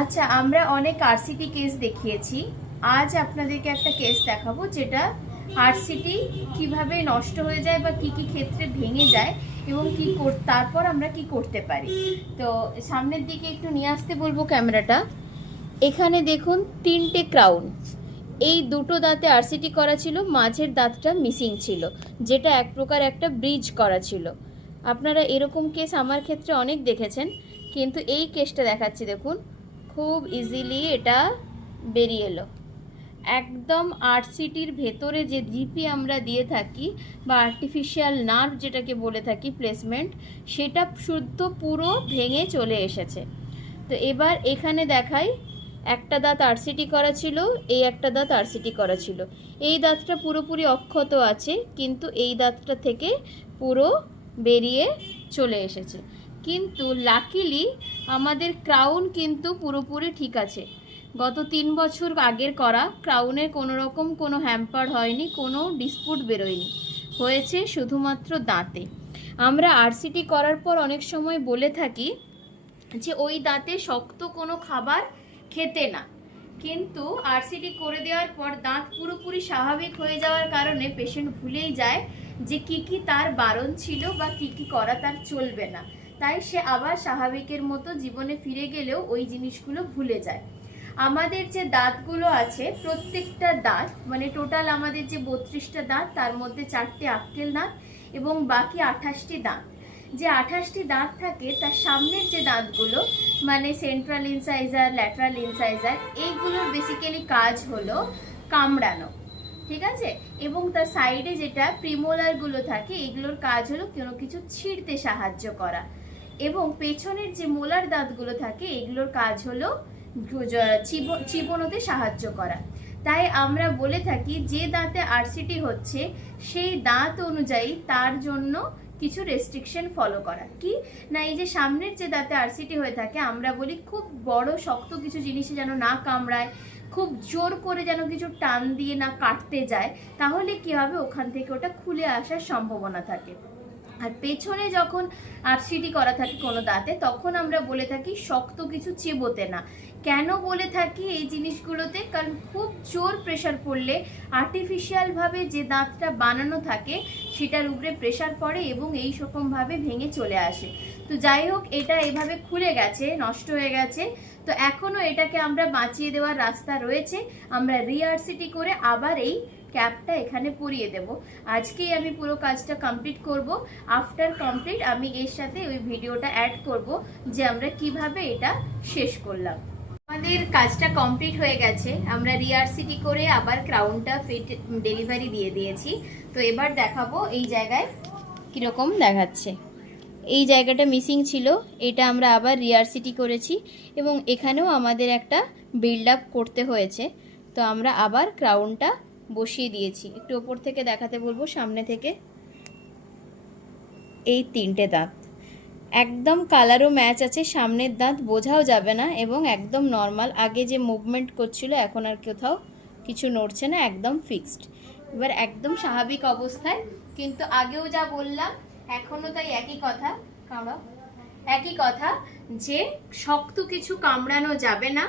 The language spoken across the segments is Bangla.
আচ্ছা, আমরা অনেক আরসিটি কেস দেখিয়েছি। আজ আপনাদেরকে একটা কেস দেখাবো যেটা আরসিটি কিভাবে নষ্ট হয়ে যায় বা কি কি ক্ষেত্রে ভেঙে যায় এবং তারপর আমরা কি করতে পারি। তো সামনের দিকে একটু নিয়ে আসতে বলবো ক্যামেরাটা। এখানে দেখুন 3টে ক্রাউন, এই দুটো দাঁতে আরসিটি করা ছিল, মাঝের দাঁতটা মিসিং ছিল, যেটা এক প্রকার একটা ব্রিজ করা ছিল। আপনারা এরকম কেস আমার ক্ষেত্রে অনেক দেখেছেন, কিন্তু এই কেসটা দেখাচ্ছি দেখুন, খুব ইজিলি এটা বেরিয়ে এলো। একদম আরসিটির ভেতরে যে জিপি আমরা দিয়ে থাকি বা আর্টিফিশিয়াল নার্ভ যেটাকে বলে থাকি প্লেসমেন্ট, সেটা শুদ্ধ পুরো ভেঙে চলে এসেছে। তো এবার এখানে দেখাই, একটা দাঁত আরসিটি করা ছিল, এই একটা দাঁত আরসিটি করা ছিল। এই দাঁতটা পুরোপুরি অক্ষত আছে, কিন্তু এই দাঁতটা থেকে পুরো বেরিয়ে চলে এসেছে। কিন্তু লাকিলি আমাদের ক্রাউন কিন্তু পুরোপুরি ঠিক আছে। গত 3 বছর আগের করা ক্রাউনের কোনো রকম কোনো হ্যাম্পার হয়নি, কোনো ডিসপুট বেরোয়নি, হয়েছে শুধুমাত্র দাঁতে। আমরা আরসিটি করার পর অনেক সময় বলে থাকি যে ওই দাঁতে শক্ত কোনো খাবার খেতে না, কিন্তু আরসিটি করে দেওয়ার পর দাঁত পুরোপুরি স্বাভাবিক হয়ে যাওয়ার কারণে পেশেন্ট ভুলেই যায় যে কি কি তার বারণ ছিল বা কি কি করা তার চলবে না। তাই সে আবার স্বাভাবিকের মতো জীবনে ফিরে গেলেও ওই জিনিসগুলো ভুলে যায়। আমাদের যে দাঁতগুলো আছে, প্রত্যেকটা দাঁত মানে টোটাল আমাদের যে 32টা দাঁত, তার মধ্যে 4টে আক্কেল দাঁত এবং বাকি 28টি দাঁত। যে 28টি দাঁত থাকে তার সামনের যে দাঁতগুলো মানে সেন্ট্রাল ইনসাইজার, ল্যাটারাল ইনসাইজার, এইগুলোর বেসিক্যালি কাজ হলো কামড়ানো, ঠিক আছে। এবং তার সাইডে যেটা প্রিমোলারগুলো থাকে, এগুলোর কাজ হলো কোনো কিছু ছিঁড়তে সাহায্য করা। এবং পেছনের যে মোলার দাঁতগুলো থাকে, এগুলোর কাজ হলো চিবোনোতে সাহায্য করা। তাই আমরা বলে থাকি যে দাঁতে আরসিটি হচ্ছে সেই দাঁত অনুযায়ী তার জন্য কিছু রেস্ট্রিকশন ফলো করা। কি না, এই যে সামনের যে দাঁতে আরসিটি হয়ে থাকে, আমরা বলি খুব বড় শক্ত কিছু জিনিসে যেন না কামড়ায়, খুব জোর করে যেন কিছু টান দিয়ে না কাটতে যায়, তাহলে কি হবে, ওখান থেকে ওটা খুলে আসার সম্ভাবনা থাকে। আর পেছনে যখন আরসিটি করা থাকে কোনো দাঁতে, তখন আমরা বলে থাকি শক্ত কিছু চেবোতে না। কেন বলে থাকি এই জিনিসগুলোতে? কারণ খুব জোর প্রেশার পড়লে আর্টিফিশিয়ালভাবে যে দাঁতটা বানানো থাকে সেটার উপরে প্রেশার পড়ে এবং এই রকমভাবে ভেঙে চলে আসে। তো যাই হোক, এটা এভাবে খুলে গেছে, নষ্ট হয়ে গেছে। তো এখনও এটাকে আমরা বাঁচিয়ে দেওয়ার রাস্তা রয়েছে। আমরা রিআরসিটি করে আবার এই ক্যাপটা এখানে পরিয়ে দেব। আজকেই আমি পুরো কাজটা কমপ্লিট করব। আফটার কমপ্লিট আমি এর সাথে ওই ভিডিওটা অ্যাড করব যে আমরা কিভাবে এটা শেষ করলাম। আমাদের কাজটা কমপ্লিট হয়ে গেছে, আমরা রিআরসিটি করে আবার ক্রাউনটা ফিট ডেলিভারি দিয়ে দিয়েছি। তো এবার দেখাবো এই জায়গায় কীরকম দেখাচ্ছে। এই জায়গাটা মিসিং ছিল, এটা আমরা আবার রিআরসিটি করেছি এবং এখানেও আমাদের একটা বিল্ড আপ করতে হয়েছে। তো আমরা আবার ক্রাউনটা বসিয়ে দিয়েছি। একটু ওপর থেকে দেখাতে বলবো, সামনে থেকে। এই 3টে দাঁত একদম কালারও ম্যাচ আছে, সামনের দাঁত বোঝাও যাবে না এবং একদম নর্মাল। আগে যে মুভমেন্ট করছিল এখন আর কোথাও কিছু নড়ছে না, একদম ফিক্সড। এবার একদম স্বাভাবিক অবস্থায়, কিন্তু আগেও যা বললাম এখনও তাই একই কথা, একই কথা যে শক্ত কিছু কামড়ানো যাবে না,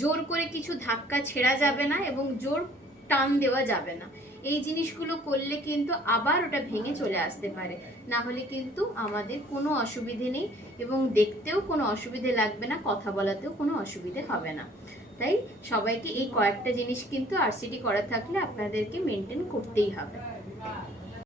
জোর করে কিছু ধাক্কা ছেঁড়া যাবে না এবং জোর টান দেওয়া যাবে না। এই জিনিসগুলো করলে কিন্তু আবার ওটা ভেঙে চলে আসতে পারে, না হলে কিন্তু আমাদের কোনো অসুবিধে নেই এবং দেখতেও কোনো অসুবিধে লাগবে না, কথা বলাতেও কোনো অসুবিধে হবে না। তাই সবাইকে এই কয়েকটা জিনিস কিন্তু আরসিটি করা থাকলে আপনাদেরকে মেনটেন করতেই হবে।